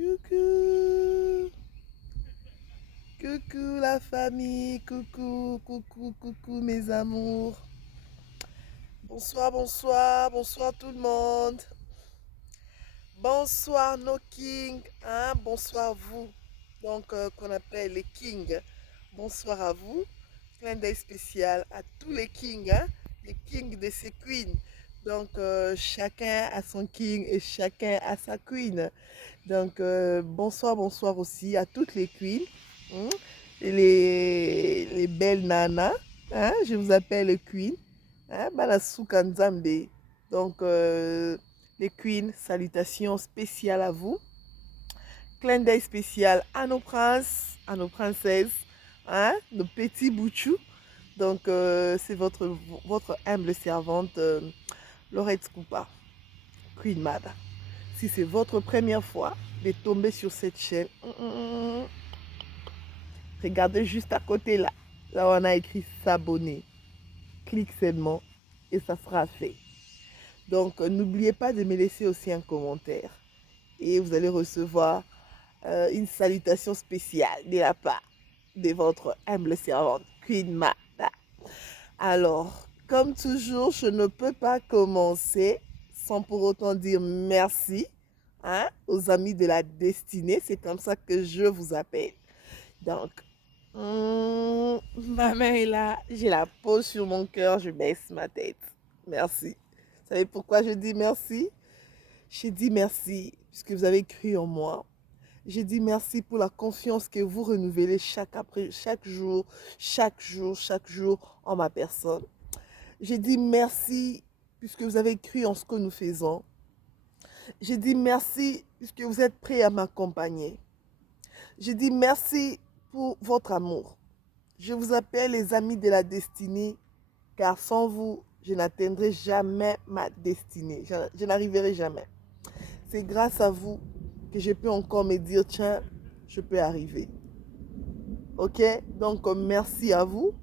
Coucou, coucou la famille, coucou, coucou, coucou mes amours. Bonsoir, bonsoir, bonsoir tout le monde. Bonsoir nos kings, hein? Bonsoir vous, donc qu'on appelle les kings. Bonsoir à vous. Clin d'œil spécial à tous les kings, hein? Les kings de ces queens. Donc chacun a son king et chacun a sa queen. Donc bonsoir, bonsoir aussi à toutes les queens, hein, et les belles nanas, hein, je vous appelle queen, hein, Banasuka Nzambe. Donc les queens, salutations spéciales à vous. Clin d'œil spécial à nos princes, à nos princesses, hein, nos petits boutchous. Donc c'est votre humble servante Laurette Coupa, Queen Mad. Si c'est votre première fois de tomber sur cette chaîne, regardez juste à côté là. Là, on a écrit s'abonner. Clique seulement et ça sera fait. Donc, n'oubliez pas de me laisser aussi un commentaire. Et vous allez recevoir une salutation spéciale de la part de votre humble servante, Queen Mada. Alors, comme toujours, je ne peux pas commencer sans pour autant dire merci, hein, aux amis de la destinée. C'est comme ça que je vous appelle. Donc, ma main est là, j'ai la pose sur mon cœur, je baisse ma tête. Merci. Vous savez pourquoi je dis merci? J'ai dit merci puisque vous avez cru en moi. J'ai dit merci pour la confiance que vous renouvelez chaque jour, chaque jour en ma personne. J'ai dit merci puisque vous avez cru en ce que nous faisons. J'ai dit merci puisque vous êtes prêts à m'accompagner. J'ai dit merci pour votre amour. Je vous appelle les amis de la destinée, car sans vous, je n'atteindrai jamais ma destinée. Je n'arriverai jamais. C'est grâce à vous que je peux encore me dire, tiens, je peux arriver. Ok? Donc, merci à vous.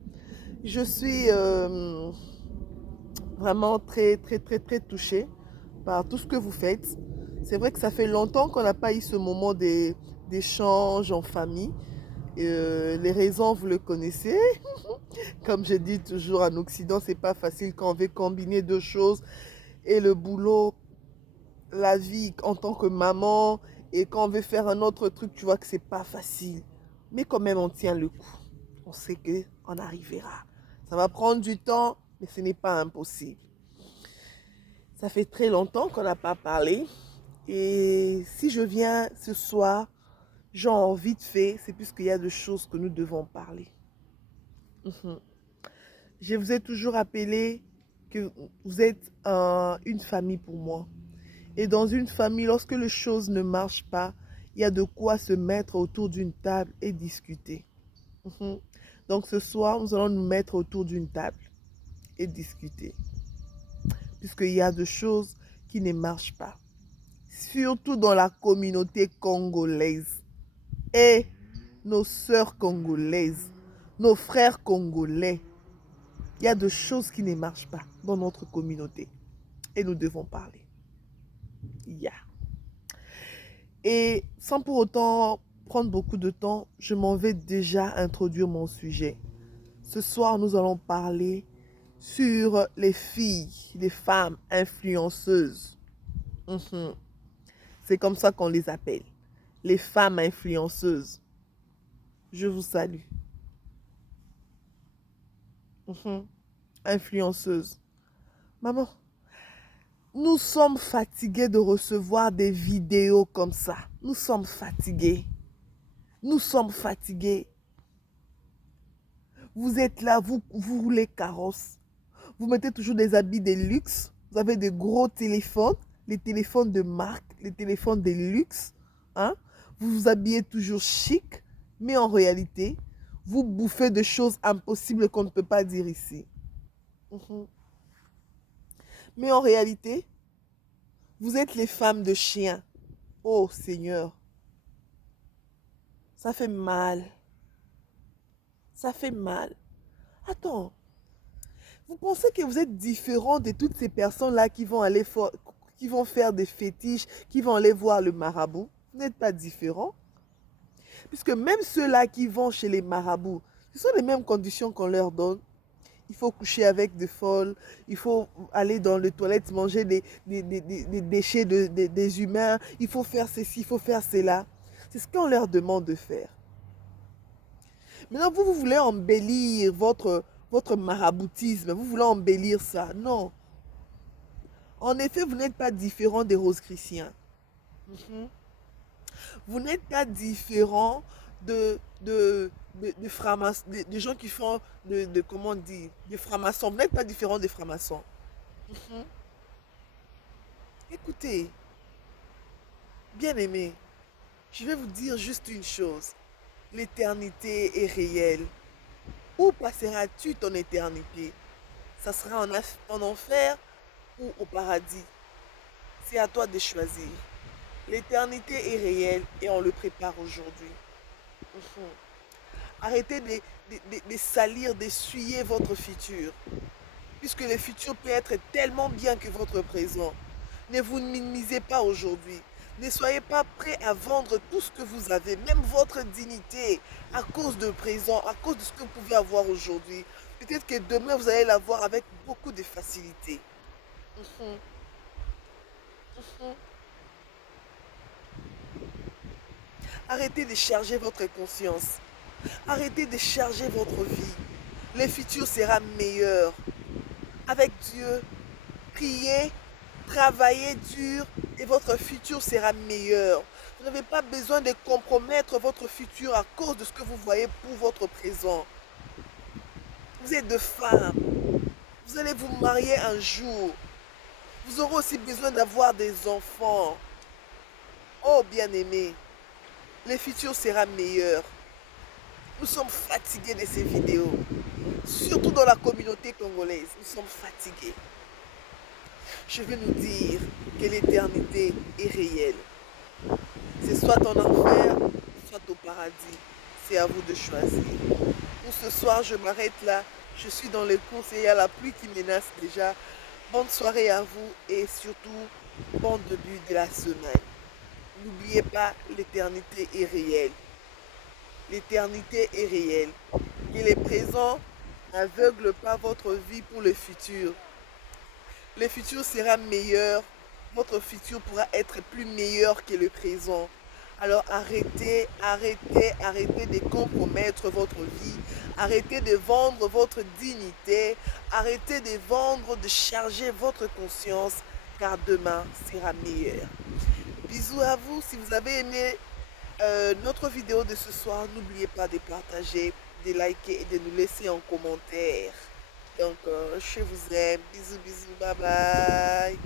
Je suis vraiment très, très, très, très touchée par tout ce que vous faites. C'est vrai que ça fait longtemps qu'on n'a pas eu ce moment d'échange en famille. Les raisons, vous le connaissez. Comme je dis toujours, en Occident, c'est pas facile quand on veut combiner deux choses. Et le boulot, la vie en tant que maman, et quand on veut faire un autre truc, tu vois que c'est pas facile. Mais quand même, on tient le coup. On sait qu'on arrivera. Ça va prendre du temps, mais ce n'est pas impossible. Ça fait très longtemps qu'on n'a pas parlé. Et si je viens ce soir, genre vite fait, c'est puisqu'il y a de choses que nous devons parler. Je vous ai toujours appelé que vous êtes une famille pour moi. Et dans une famille, lorsque les choses ne marchent pas, il y a de quoi se mettre autour d'une table et discuter. Donc ce soir, nous allons nous mettre autour d'une table et discuter. Puisqu'il y a des choses qui ne marchent pas. Surtout dans la communauté congolaise. Et nos sœurs congolaises, nos frères congolais. Il y a des choses qui ne marchent pas dans notre communauté. Et nous devons parler. Yeah. Et sans pour autant prendre beaucoup de temps, je m'en vais déjà introduire mon sujet. Ce soir, nous allons parler sur les filles, les femmes influenceuses. C'est comme ça qu'on les appelle. Les femmes influenceuses. Je vous salue. Influenceuses. Maman, nous sommes fatigués de recevoir des vidéos comme ça. Nous sommes fatigués. Nous sommes fatigués. Vous êtes là, vous roulez carrosse. Vous mettez toujours des habits de luxe. Vous avez des gros téléphones, les téléphones de marque, les téléphones de luxe. Hein? Vous vous habillez toujours chic, mais en réalité, vous bouffez des choses impossibles qu'on ne peut pas dire ici. Mais en réalité, vous êtes les femmes de chiens. Oh Seigneur, ça fait mal. Ça fait mal. Attends, vous pensez que vous êtes différent de toutes ces personnes-là qui vont faire des fétiches, qui vont aller voir le marabout? vous n'êtes pas différent. Puisque même ceux-là qui vont chez les marabouts, ce sont les mêmes conditions qu'on leur donne. Il faut coucher avec des folles, il faut aller dans les toilettes manger des déchets des humains, il faut faire ceci, il faut faire cela. C'est ce qu'on leur demande de faire. Maintenant, vous voulez embellir votre maraboutisme, vous voulez embellir ça. Non. En effet, vous n'êtes pas différent des roses chrétiens. Vous n'êtes pas différent de gens qui font comment dire, des francs-maçons. Vous n'êtes pas différent des francs-maçons. Mhm. Écoutez, bien aimé, je vais vous dire juste une chose. L'éternité est réelle. Où passeras-tu ton éternité? Ça sera en enfer ou au paradis? C'est à toi de choisir. L'éternité est réelle et on le prépare aujourd'hui. Mhm. Arrêtez de salir, d'essuyer votre futur. Puisque le futur peut être tellement bien que votre présent. Ne vous minimisez pas aujourd'hui. Ne soyez pas prêt à vendre tout ce que vous avez, même votre dignité, à cause de présent, à cause de ce que vous pouvez avoir aujourd'hui. Peut-être que demain, vous allez l'avoir avec beaucoup de facilité. Mhm, mhm. Arrêtez de charger votre conscience. Arrêtez de charger votre vie. Le futur sera meilleur. Avec Dieu, priez, travaillez dur et votre futur sera meilleur. Vous n'avez pas besoin de compromettre votre futur à cause de ce que vous voyez pour votre présent. Vous êtes de femmes. Vous allez vous marier un jour. Vous aurez aussi besoin d'avoir des enfants. Oh bien-aimé, le futur sera meilleur. Nous sommes fatigués de ces vidéos. Surtout dans la communauté congolaise. Nous sommes fatigués. Je veux nous dire que l'éternité est réelle. C'est soit en enfer, soit au paradis. C'est à vous de choisir. Pour ce soir, je m'arrête là. Je suis dans les courses et il y a la pluie qui menace déjà. Bonne soirée à vous et surtout, bon début de la semaine. N'oubliez pas, l'éternité est réelle. L'éternité est réelle. Que les présents n'aveuglent pas votre vie pour le futur. Le futur sera meilleur. Votre futur pourra être plus meilleur que le présent. Alors arrêtez, arrêtez, arrêtez de compromettre votre vie. Arrêtez de vendre votre dignité. Arrêtez de vendre, de charger votre conscience, car demain sera meilleur. Bisous à vous. Si vous avez aimé notre vidéo de ce soir, n'oubliez pas de partager, de liker et de nous laisser en commentaire. Donc, je vous aime. Bisous, bisous, bye bye.